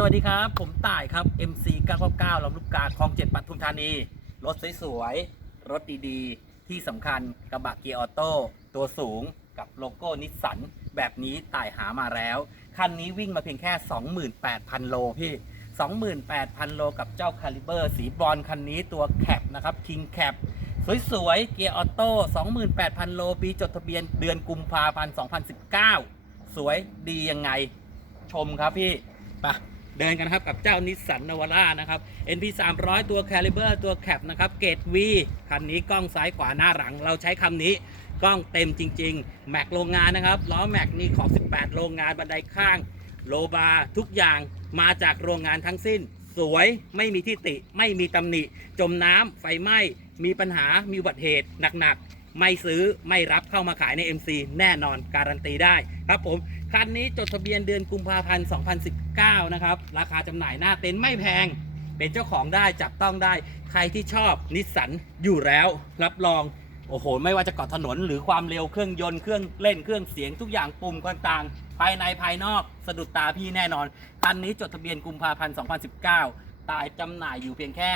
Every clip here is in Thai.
สวัสดีครับ ผมต่ายครับ MC 999ลำลูกกาคลองเจ็ดปทุมธานี รถสวยๆ รถดีๆ ที่สำคัญกระบะเกียร์ออโต้ตัวสูงกับโลโก้นิสสันแบบนี้ต่ายหามาแล้ว คันนี้วิ่งมาเพียงแค่ 28,000 โลพี่ 28,000 โลกับเจ้าคาลิเบอร์ สีบอลคันนี้ตัวแคปนะครับ King Cap สวยๆ เกียร์ออโต้ 28,000 โล ปีจดทะเบียนเดือนกุมภาพันธ์ 2019 สวยดียังไง ชมครับพี่ ไป เดินกันครับกับเจ้านิสสันนวาร่านะครับ NP 300 ตัวแคลิเบอร์ตัวแคปนะครับเกต V คันนี้กล้องซ้ายขวาหน้าหลัง เราใช้คำนี้กล้องเต็มจริง ๆ แม็กโรงงานนะครับล้อแม็กนี่ของ 18 โรงงานบันไดข้าง โลบาร์ทุกอย่างมาจากโรงงานทั้งสิ้น สวยไม่มีที่ติ ไม่มีตำหนิ จมน้ำไฟไหม้มีปัญหามีอุบัติเหตุหนักๆ ไม่ซื้อไม่รับเข้ามาขายใน MC แน่นอนการันตีได้ครับผม คันนี้จดทะเบียนเดือนกุมภาพันธ์ 2019 นะครับ ราคาจำหน่ายหน้าเต็นท์ไม่แพง เป็นเจ้าของได้จับต้องได้ ใครที่ชอบนิสสันอยู่แล้ว รับรอง โอ้โห ไม่ว่าจะเกาะถนนหรือความเร็วเครื่องยนต์เครื่องเล่นเครื่องเสียงทุกอย่างปุ่มต่างๆ ภายในภายนอกสะดุดตาพี่แน่นอน คันนี้จดทะเบียนกุมภาพันธ์ 2019 ตายจำหน่ายอยู่เพียงแค่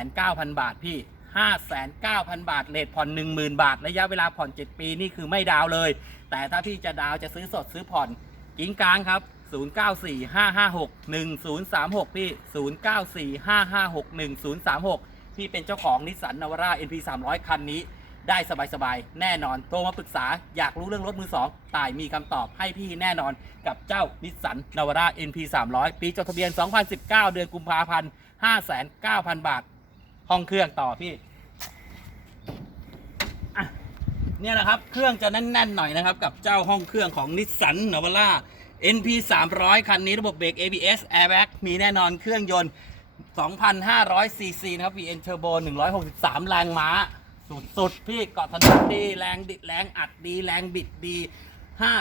5,900บาทพี่ 5,900 บาทเลทผ่อน 10,000 บาท ระยะเวลาผ่อน 7 ปีนี่คือไม่ดาวเลย แต่ถ้าพี่จะดาวจะซื้อสดซื้อผ่อนกิ้งกลางครับ 0945561036 พี่ 0945561036 พี่เป็นเจ้าของนิสสันนาวาร่า NP 300 คันนี้ ได้สบายๆ แน่นอน โทรมาปรึกษาอยากรู้เรื่องรถมือสองตายมีคำตอบให้พี่แน่นอนกับเจ้านิสสันนาวาร่า NP 300 ปีจดทะเบียน 2019 เดือนกุมภาพันธ์ 5,900 บาท ห้องเครื่องต่อพี่เนี่ยแหละครับ เครื่องจะแน่นๆหน่อยนะครับ กับเจ้าห้องเครื่องของนิสสันนาวาร่า NP 300 คันนี้ระบบเบรก ABS Airbag มีแน่นอนเครื่องยนต์ 2,500ซีซีนะครับ VN Turbo 163 แรงม้า สุดๆ พี่เกาะถนนดี แรงดิดแรงอัดดี แรงบิดดี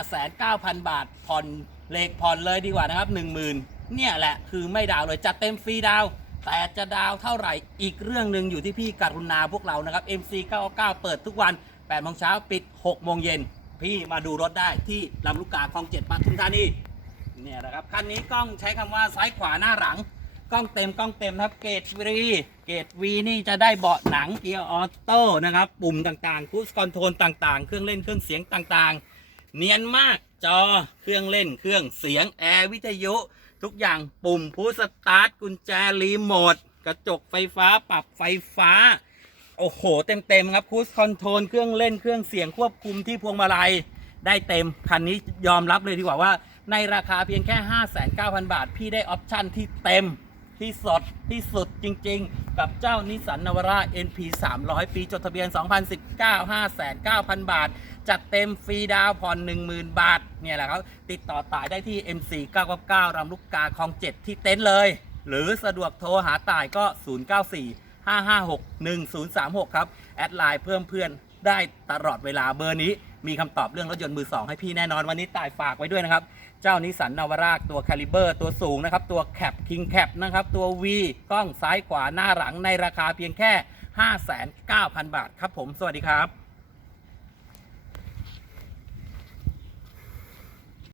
59,000 บาท ผ่อนเลขผ่อนเลยดีกว่านะครับ 10,000 เนี่ยแหละ คือไม่ดาวเลยจัดเต็มฟรีดาว แต่จะดาวเท่าไหร่อีกเรื่องหนึ่งอยู่ที่พี่กรุณาพวกเรานะครับ MC 99 เปิดทุกวัน8โมงเช้าปิด6โมงเย็นพี่มาดูรถได้ที่ลำลูกกาคลองเจ็ดปทุมธานีเนี่ยนะครับคันนี้กล้องใช้คำว่าซ้ายขวาหน้าหลังกล้องเต็มกล้องเต็มครับเกตวีเกตวีนี่จะได้เบาะหนังเกียร์ออโต้นะครับ ปุ่มต่างๆคูสคอนโทรลต่างๆ เครื่องเล่นเครื่องเสียงต่างๆ เนียนมากจอเครื่องเล่นเครื่องเสียงแอร์วิทยุ ทุกอย่างปุ่มพุชสตาร์ทกุญแจรีโมทกระจกไฟฟ้าปรับไฟฟ้า โอ้โห เต็มๆครับคูสคอนโทรลเครื่องเล่นเครื่องเสียงควบคุมที่พวงมาลัยได้เต็ม คันนี้ยอมรับเลยดีกว่าว่า ในราคาเพียงแค่ 59,000 บาท พี่ได้ออปชั่นที่เต็มที่สดที่สุดจริงๆ กับเจ้านิสสันนาวาร่า NP 300 ปีจดทะเบียน 2019 59,000 บาท จัดเต็มฟรีดาวผ่อน 10,000 บาท เนี่ยแหละครับ ติดต่อตายได้ที่ MC 999รำลูกกาคลอง 7 ที่เต็นท์เลย หรือสะดวกโทรหาตายก็ 094 556 1036 ครับ แอดไลน์เพิ่มเพื่อนได้ตลอดเวลาเบอร์นี้ มีคำตอบเรื่องรถยนต์มือ2ให้พี่แน่นอนวันนี้ตายฝากไว้ด้วยนะครับ เจ้านิสันนาวร่าตัวคาลิเบอร์ตัวสูงนะครับ ตัวแคปคิงแคปนะครับ ตัว V กล้องซ้ายขวาหน้าหลังในราคาเพียงแค่ 59,000 บาทครับผม สวัสดีครับ